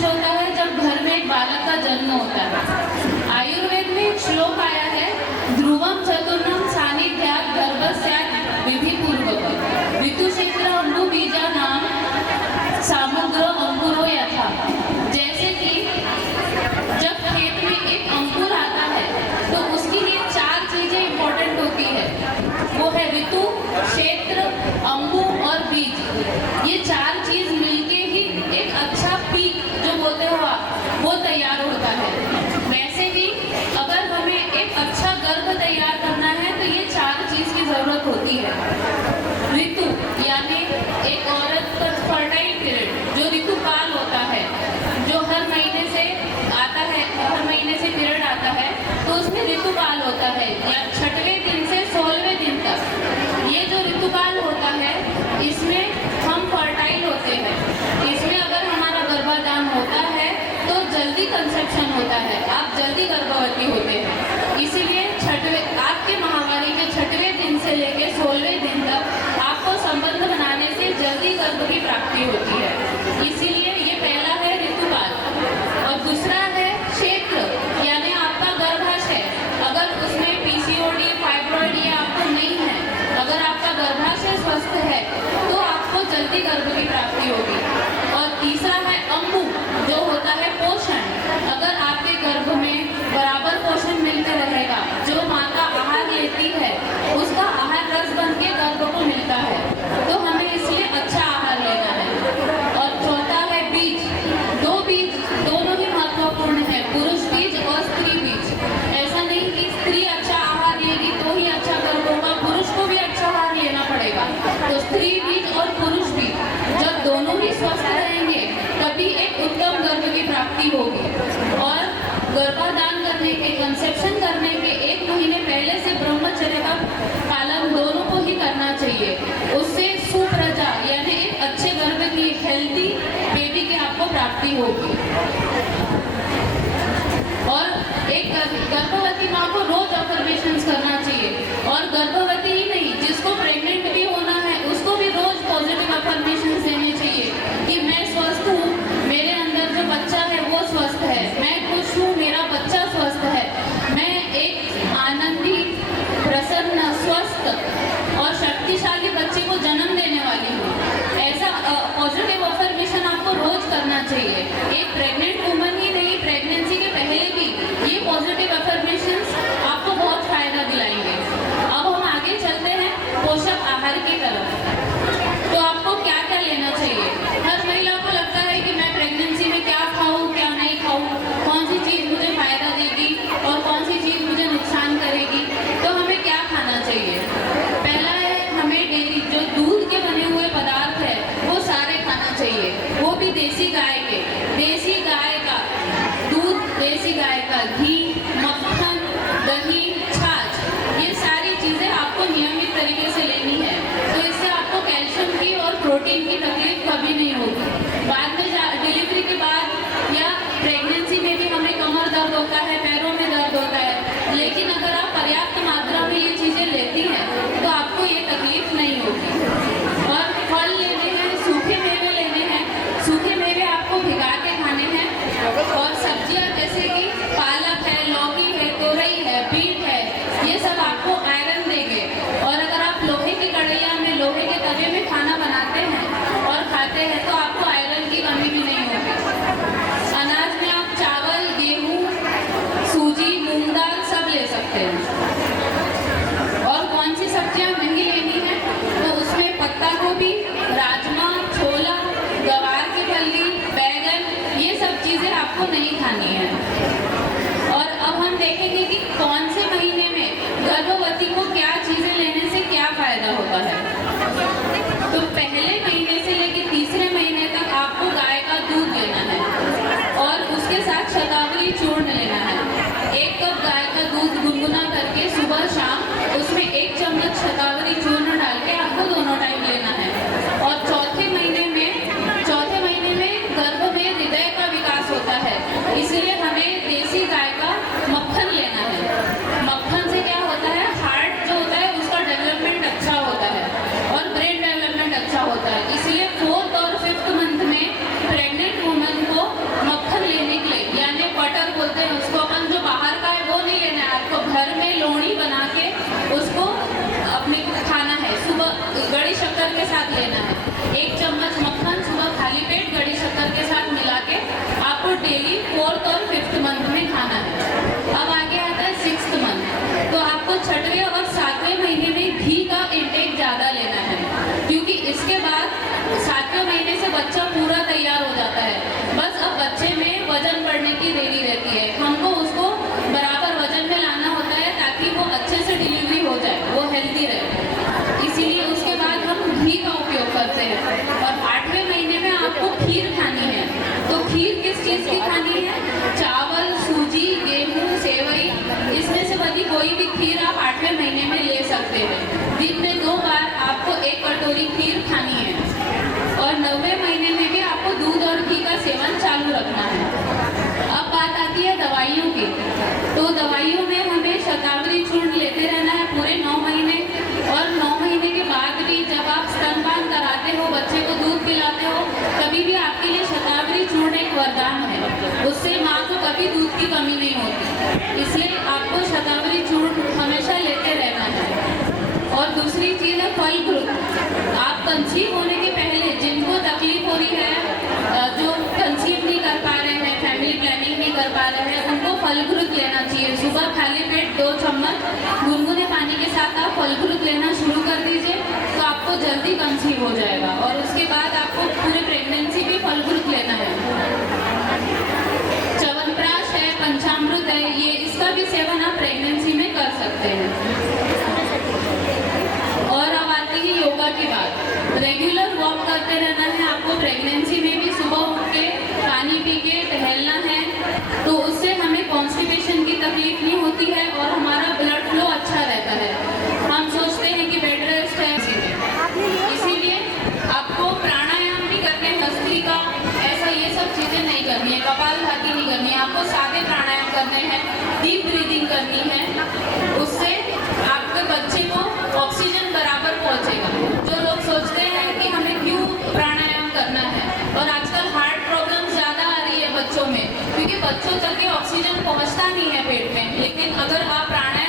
खुश होता है जब घर में एक बालक का जन्म होता है। आयुर्वेद में एक श्लोक आया है, ध्रुवम चतुर्णम सानिध्यात् गर्भस्यात् विधिपूर्वकम् ऋतुक्षेत्र अंबु बीजा नाम सामुग्र अंकुरो यथा। जैसे कि जब खेत में एक अंकुर आता है तो उसके लिए 4 चीजें इंपॉर्टेंट होती है, वो है ऋतु, क्षेत्र, अंबु और बीज। ये 4 चीज मिलके ही एक अच्छा पीक जो बोलते हो आप, वो तैयार होता है। वैसे ही अगर हमें एक अच्छा गर्भ तैयार करना है तो ये 4 चीज की जरूरत होती है। ऋतु यानी एक औरत का फर्टाइल पीरियड जो ऋतुकाल होता है, जो हर महीने से आता है, हर महीने से पीरियड आता है तो उसमें ऋतुकाल होता है, या 6वें दिन से 16वें दिन तक ये जो ऋतुकाल होता है इसमें हम फर्टाइल होते हैं। इसमें अगर हमारा गर्भाधान होता है तो जल्दी कंसेप्शन होता है, आप जल्दी गर्भवती होते हैं। इसीलिए आपके माहवारी के 6वें दिन से लेकर 16वें दिन तक आपको संबंध बनाने से जल्दी गर्भ की प्राप्ति होती है। इसीलिए ये पहला है ऋतुकाल। और दूसरा है क्षेत्र, यानी आपका गर्भाशय। अगर उसमें पीसीओडी, फाइब्रॉइड ये आपको नहीं है, अगर आपका गर्भाशय स्वस्थ है तो आपको जल्दी गर्भ की प्राप्ति होगी। और तीसरा है अंबु, जो होता है पोषण। अगर आपके गर्भ में बराबर पोषण मिलते रहेगा, जो माँ का आहार लेती है उसका आहार रस बन के गर्भ को मिलता है, तो हमें इसलिए अच्छा आहार लेना है। और चौथा है बीज। 2 बीज दोनों ही महत्वपूर्ण है, पुरुष बीज और स्त्री बीज। ऐसा नहीं कि स्त्री अच्छा आहार लेगी तो ही अच्छा गर्भ होगा, पुरुष को भी अच्छा आहार लेना पड़ेगा। तो स्त्री बीज और पुरुष बीज जब दोनों ही स्वस्थ रहेंगे तभी एक उत्तम गर्भ की प्राप्ति होगी। और गर्भाधान करने के, कंसेप्शन करने के 1 महीने पहले से ब्रह्मचर्य का पालन दोनों को ही करना चाहिए। उससे सुप्रजा यानी एक अच्छे गर्भ की, हेल्दी बेबी की आपको प्राप्ति होगी। और एक गर्भवती माँ को रोज अफर्मेशंस करना चाहिए। और गर्भवती ही नहीं, जिसको प्रेग्नेंट भी होना है उसको भी रोज पॉजिटिव अफर्मेशंस देने चाहिए कि मैं स्वस्थ हूँ, मेरे अंदर जो बच्चा है वो स्वस्थ है, मैं खुश हूँ, मेरा बच्चा स्वस्थ है, मैं एक आनंदित, प्रसन्न, स्वस्थ और शक्तिशाली बच्चे को जन्म देने वाली हूँ। ऐसा पॉजिटिव अफर्मेशन आपको रोज करना चाहिए। एक प्रेग्नेंट वुमन ही नहीं, प्रेगनेंसी के पहले भी ये पॉजिटिव अफर्मेशंस आपको बहुत फायदा दिलाएंगे। अब हम आगे चलते हैं पोषक आहार की तरफ। तो आपको क्या क्या लेना चाहिए? हर महिला को लगता है कि मैं प्रेगनेंसी में क्या खाऊं, क्या नहीं खाऊं, कौन सी चीज मुझे फायदा देगी और कौन सी चीज मुझे नुकसान करेगी। तो हमें क्या खाना चाहिए? पहला है, हमें डेयरी जो दूध के बने हुए पदार्थ है वो सारे खाना चाहिए, वो भी देसी गाय के। देसी गाय का दूध, देसी गाय का घी, मक्खन, दही, छाछ, ये सारी चीजें आपको नियमित तरीके से लेनी है। तो इससे आपको कैल्शियम की और प्रोटीन की तकलीफ कभी नहीं होगी। बाद में डिलीवरी के बाद या प्रेगनेंसी में भी हमें कमर दर्द होता है, पैरों में दर्द होता है, लेकिन अगर आप पर्याप्त मात्रा में ये चीजें लेती हैं तो आपको ये तकलीफ नहीं होगी। और फल लेने हैं, सूखे मेवे लेने हैं। सूखे मेवे आपको भिगा के खाने हैं। और सब्जियां जैसे कि पालक है, लौकी है, तोरई है, बीट है, ये सब आपको आयरन देंगे। और अगर आप लोहे की कढ़ैया में, लोहे के तवे में खाना बनाते हैं और खाते हैं तो आपको आयरन की कमी भी नहीं होगी। अनाज में आप चावल, गेहूँ, सूजी, मूंग दाल सब ले सकते हैं। और कौन सी सब्जियां नहीं लेनी है तो उसमें पत्ता गोभी, राजमा, छोला, गवार की फली, बैगन, ये सब चीजें आपको नहीं खानी है। और अब हम देखेंगे कि कौन से महीने में गर्भवती को क्या चीजें लेने से क्या फायदा होता है। तो पहले महीने से लेकर तीसरे महीने तक आपको गाय का दूध लेना है और उसके साथ शतावरी चूर्ण लेना है। 1 कप गाय का दूध गुनगुना करके सुबह शाम उसमें 1 चम्मच शतावरी चूर्ण डाल के आपको दोनों टाइम लेना है। और चौथे महीने में गर्भ में हृदय का विकास होता है, इसलिए हमें देसी गाय का मक्खन लेना है। मक्खन से क्या होता है, हार्ट जो होता है उसका डेवलपमेंट अच्छा होता है और ब्रेन डेवलपमेंट अच्छा होता है। इसलिए 4th और 5th मंथ में प्रेग्नेंट वुमन को डेली 4th और 5th मंथ में खाना है। अब आगे आता है 6th मंथ, तो आपको 6वें और 7वें महीने में घी का इंटेक ज़्यादा लेना है, क्योंकि इसके बाद 7वें महीने से बच्चा पूरा तैयार हो जाता है। बस अब बच्चे में वजन बढ़ने की देरी रहती है, हमको उसको बराबर वजन में लाना होता है ताकि वो अच्छे से डिलीवरी हो जाए, वो हेल्दी रहे। इसीलिए उसके बाद हम घी का उपयोग करते हैं। और 8वें महीने में आपको खीर खानी है, तो खीर किस चीज़ की खानी है? चावल, सूजी, गेहूँ, सेवई, इसमें से बनी कोई भी खीर आप 8वें महीने में ले सकते हैं। दिन में 2 बार आपको 1 कटोरी खीर खानी है। और 9वें महीने में भी आपको दूध और घी का सेवन चालू रखना है। अब बात आती है दवाइयों की, तो दवाइयों में हमें शतावरी चूर्ण लेते रहना है पूरे 9 महीने। और 9 महीने के बाद भी जब आप स्तनपान कराते हो, बच्चे को दूध पिलाते हो, कभी भी आपके लिए शतावरी चूर्ण एक वरदान है, उससे माँ को कभी दूध की कमी नहीं होती। इसलिए आपको शतावरी चूर्ण हमेशा लेते रहना है। और दूसरी चीज़ है फल ग्रुप। आप कंसीव होने के पहले जिनको तकलीफ हो रही है, जो कंसीव नहीं कर पा रहे हैं, फैमिली प्लानिंग नहीं कर पा रहे हैं, उनको फल ग्रुप लेना चाहिए। सुबह खाली पेट 2 चम्मच गुनगुने पानी के साथ आप फल ग्रुप लेना शुरू कर दीजिए, तो आपको जल्दी कंसीव हो जाएगा। और उसके बाद आपको पूरे प्रेगनेंसी भी फल ग्रुप लेना है। च्यवनप्राश है, पंचामृत है, ये इसका भी सेवन आप प्रेगनेंसी में कर सकते हैं। और अब आती है योगा की बात। रेगुलर वॉक करते रहना है आपको प्रेगनेंसी में भी। सुबह उठ के पानी पी के टहलना है, तो उससे हमें कॉन्स्टिपेशन की तकलीफ नहीं होती है और हमारा ब्लड फ्लो अच्छा रहता है। हम सोचते हैं कि बेड रेस्ट है, इसीलिए आपको प्राणायाम भी करने हैं, भस्त्रिका, ऐसा ये सब चीज़ें नहीं करनी है, कपालभाति नहीं करनी है, आपको सादे प्राणायाम करने हैं, डीप ब्रीदिंग करनी है। उससे आपके बच्चे को ऑक्सीजन बराबर पहुंचेगा। जो लोग सोचते हैं कि हमें क्यों प्राणायाम करना है, और आजकल हार्ट प्रॉब्लम ज़्यादा आ रही है बच्चों में, क्योंकि बच्चों तक के ऑक्सीजन पहुंचता नहीं है पेट में। लेकिन अगर आप प्राणायाम